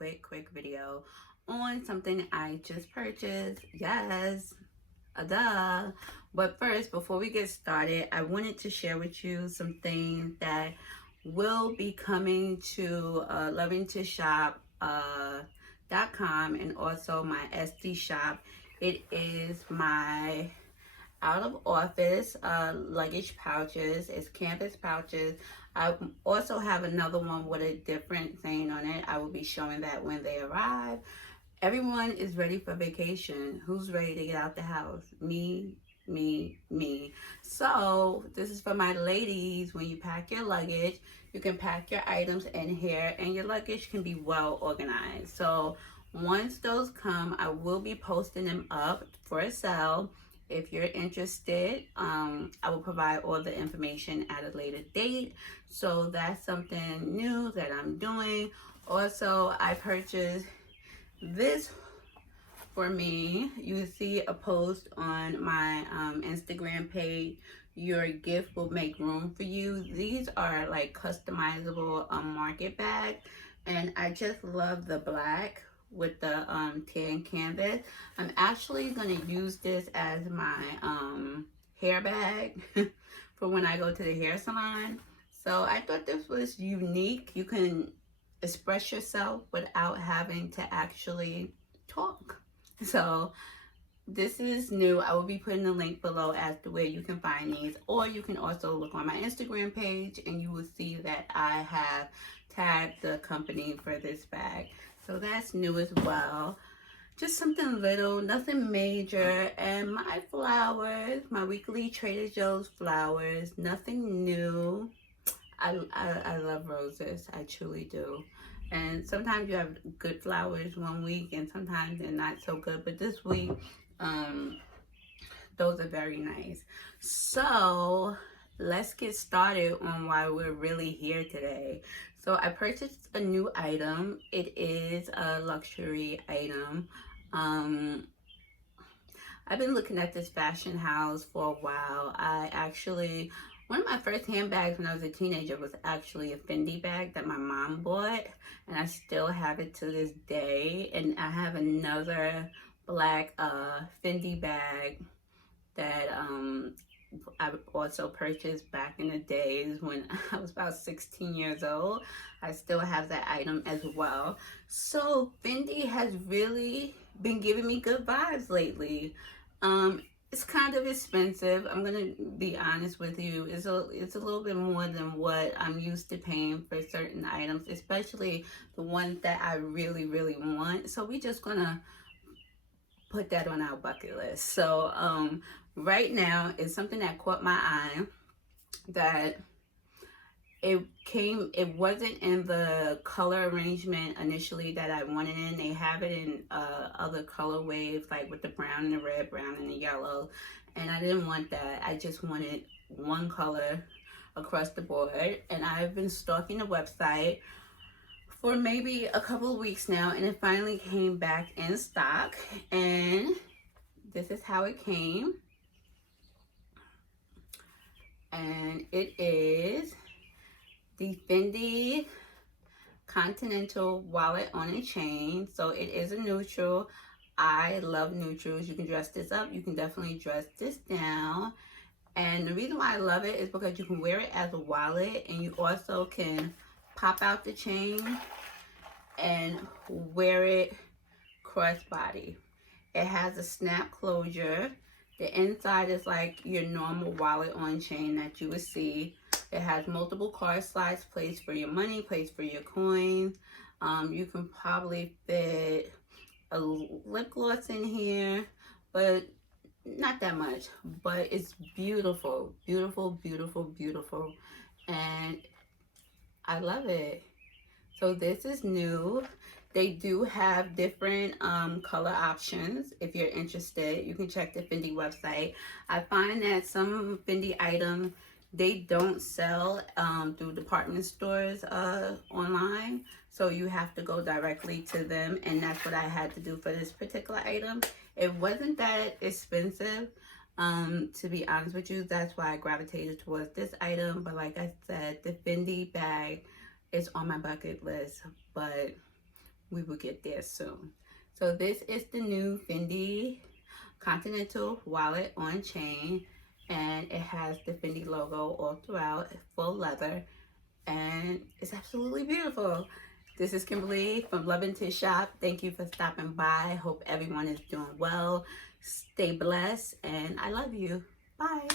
quick video on something I just purchased. Yes, duh. But first, before we get started, I wanted to share with you some things that will be coming to lovingtoshop.com and also my SD shop. It is my out of office luggage pouches. It's canvas pouches. I also have another one with a different thing on it. I will be showing that when they arrive. Everyone is ready for vacation. Who's ready to get out the house? Me, me. So this is for my ladies. When you pack your luggage, you can pack your items in here and your luggage can be well organized. So once those come, I will be posting them up for a sale. If you're interested, I will provide all the information at a later date. So that's something new that I'm doing. Also, I purchased this for me. You see a post on my Instagram page. Your gift will make room for you. These are like customizable market bags, and I just love the black with the tan canvas. I'm actually going to use this as my hair bag for when I go to the hair salon. So I thought this was unique. You can express yourself without having to actually talk. So this is new. I will be putting a link below as to where you can find these, or you can also look on my Instagram page and you will see that I have tagged the company for this bag. So that's new as well. Just something little, nothing major. And my flowers, my weekly Trader Joe's flowers, nothing new. I love roses. I truly do. And sometimes you have good flowers one week and sometimes they're not so good. But this week, those are very nice. So let's get started on why we're really here today. So I purchased a new item. It is a luxury item. I've been looking at this fashion house for a while. One of my first handbags when I was a teenager was actually a Fendi bag that my mom bought, and I still have it to this day. And I have another black Fendi bag that I also purchased back in the days when I was about 16 years old. I still have that item as well. So Fendi has really been giving me good vibes lately. It's kind of expensive. I'm gonna be honest with you. It's a little bit more than what I'm used to paying for certain items, especially the ones that I really want. So we're just gonna put that on our bucket list. So right now it's something that caught my eye, that it wasn't in the color arrangement initially that I wanted in. They have it in other color waves, like with the brown and the red, brown and the yellow, and I didn't want that. I just wanted one color across the board. And I've been stalking the website for maybe a couple of weeks now, and it finally came back in stock, and this is how it came. And it is the Fendi Continental wallet on a chain. So it is a neutral. I love neutrals. You can dress this up, you can definitely dress this down. And the reason why I love it is because you can wear it as a wallet, and you also can pop out the chain and wear it crossbody. It has a snap closure. The inside is like your normal wallet on chain that you would see. It has multiple card slides, place for your money, place for your coins. You can probably fit a lip gloss in here, but not that much. But it's beautiful, beautiful, and I love it. So this is new. They do have different color options. If you're interested, you can check the Fendi website. I find that some Fendi items, they don't sell through department stores online. So you have to go directly to them, and that's what I had to do for this particular item. It wasn't that expensive, to be honest with you. That's why I gravitated towards this item. But like I said, the Fendi bag is on my bucket list. But we will get there soon. So this is the new Fendi Continental wallet on chain, and it has the Fendi logo all throughout, full leather, and it's absolutely beautiful. This is Kimberly from Loving to Shop. Thank you for stopping by. Hope everyone is doing well. Stay blessed, and I love you. Bye.